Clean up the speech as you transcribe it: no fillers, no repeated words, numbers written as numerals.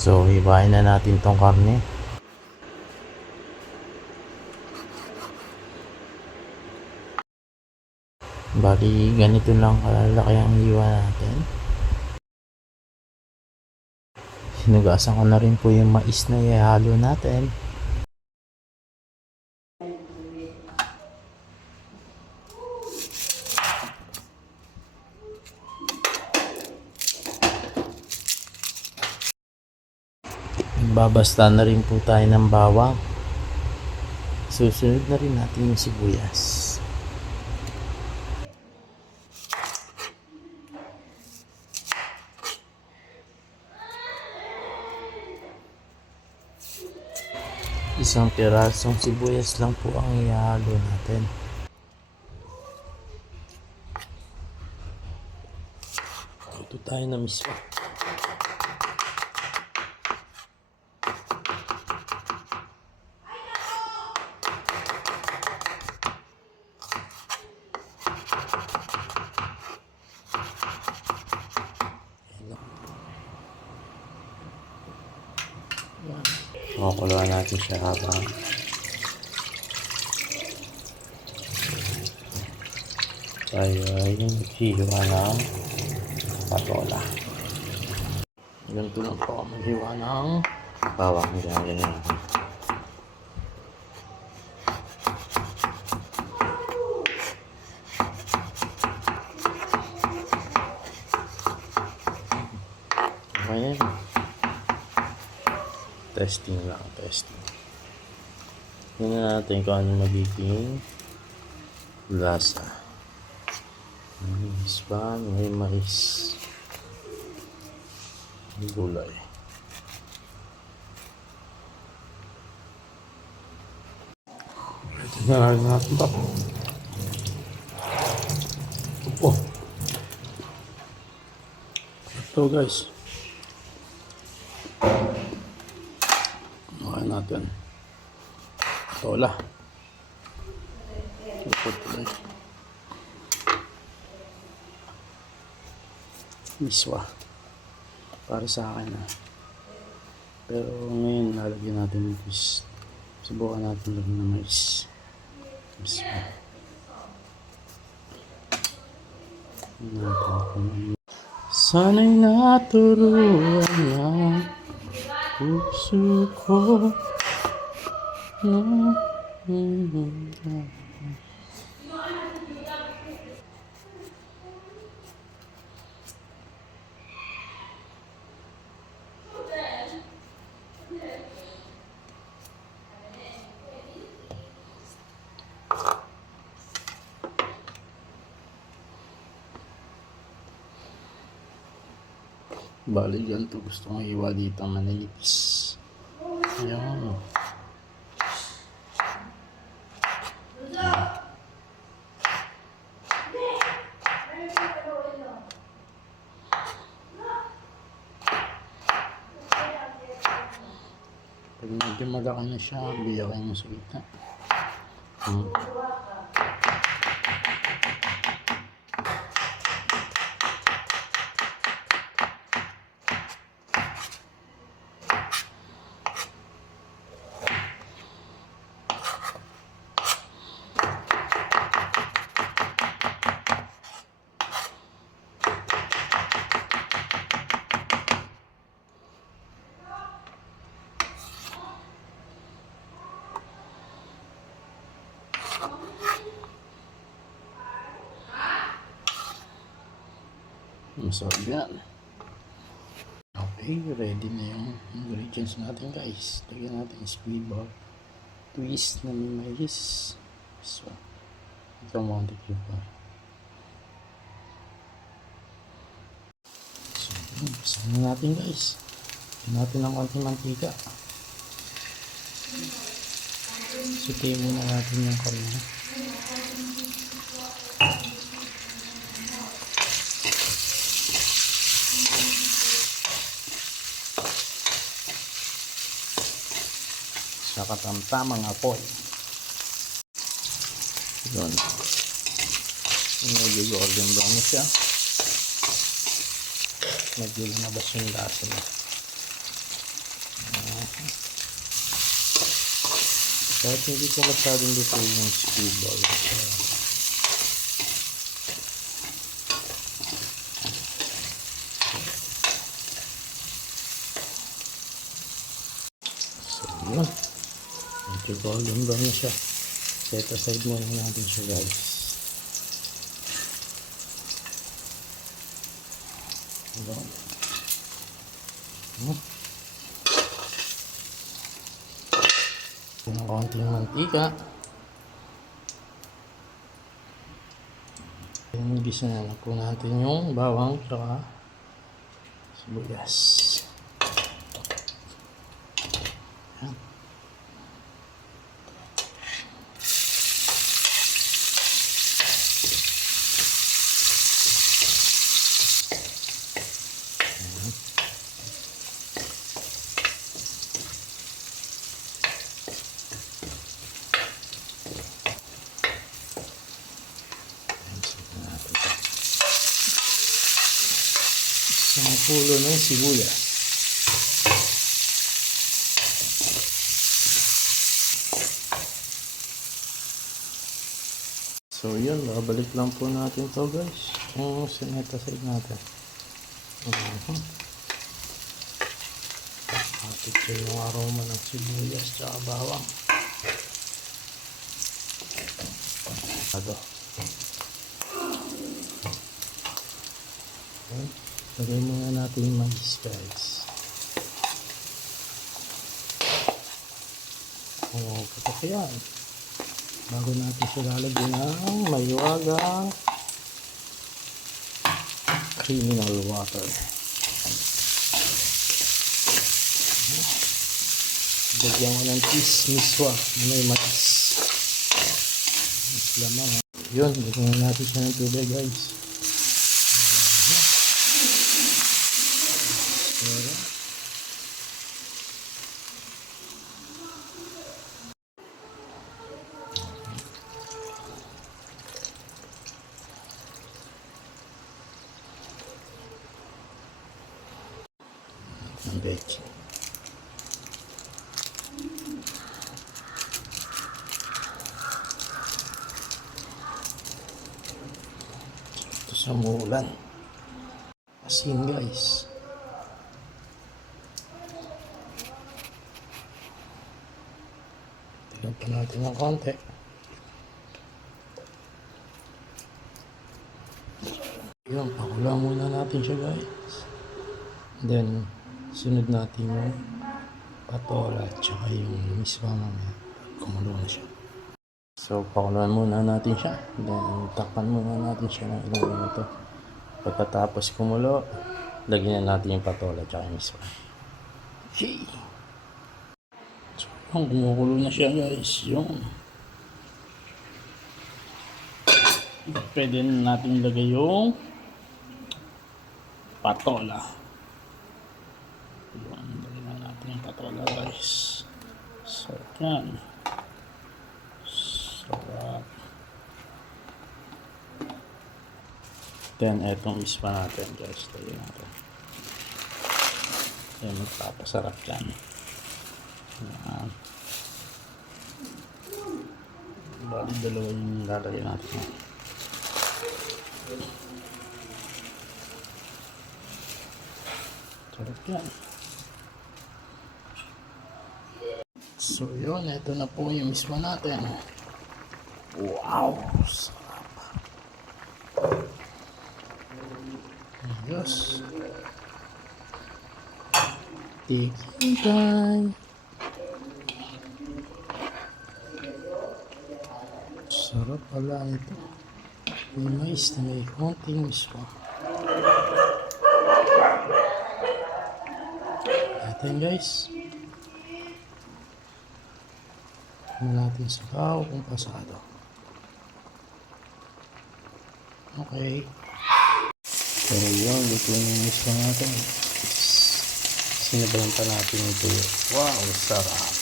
So, hibahin na natin tong karne. Bali, ganito lang kalalaki ang hiwa natin. Sinugasan ko na rin po yung mais na ihalo natin. Babasta na rin po tayo ng bawang. Susunod na rin natin yung sibuyas. Isang pirasong sibuyas lang po ang ihalo natin. Ito tayo na mismo. Makakuluan natin siya habang tayo ay maghihiwa ng patola. Ganito lang po maghiwa ng bawang. Ganyan. Okay. Testing lang, testing. Tingnan natin kung ano magiging lasa. Mais ba? May mais. Gulay. Ito na lang natin pa. Oh. Ito guys. Okay natin. Tola. Miswa. Para sa akin na. Pero ngayon lalagyan natin ng mais. Subukan natin lagyan ng mais. Miswa. Sana'y naturuan niya puso ko na bali ganito gusto kong iwa dito ang manipis. Ayan. Pag medyo malaki na siya, biyakin mo sa gitna. Masarap yan. Okay, ready na yung ingredients natin guys. Lagyan natin squid ball, twist na may mais. So, ito Monte Cuba. So, basta na natin guys. Lagyan natin ng konting mantika. Sutihin muna natin yung karne. Sa katamtamang apoy. Yun. Medyo golden brown na siya. Medyo lumabas yung lasa niya. Kahit hindi ko masyadong luto yung squid ball. So, yun. Medyo golden brown na siya. Set aside muna natin siya, guys. Diba? Ng konting mantika. Gisa na po natin yung bawang tsaka sibuyas. Yan. Isang pulo ng sibuyas. So yun, babalik lang po natin to, guys. Yung sineta side natin. Atit ko yung aroma ng sibuyas tsaka bawang. Ado. Lagay muna natin yung mais, guys. Patok yan. Bago natin siya lalagyan ng mayuwagang criminal water. Lagyan ko ng miswa na may mais. Lamang. Yun, lagyan natin siya ng tubig, guys. Ang baking. Ito sa mulan. Asin, guys. Tignan pa natin ng konti. Yun, pakulang muna natin siya, guys. Then, sunod natin yung patola at saka yung miswa mamaya. Kumulo na siya. So, pakuluan muna natin siya. Then, takpan muna natin siya ng ilang minuto. Pagkatapos kumulo, lagyan na natin yung patola at saka yung miswa. Okay. So, yung kumukulo na siya, guys. Yung pwede na natin ilagay yung patola. Yun, lagyan na natin yung patola, guys. So, yan. Sarap. Then, etong ispa natin, guys. Lagyan natin. Yan, magpapasarap yan. Yan. Bali, dalawa yung lalagyan natin. Sarap yan. So yun, ito na po yung mismo natin. Wow! Sarap. Ayos. Taking time. Sarap pala ito. May mais na may konting mismo. Ito guys. Natin sabaw kung pasado. Okay. Pero yun, dito yung mismo natin. Sinabayan pa natin ito. Wow, sarap.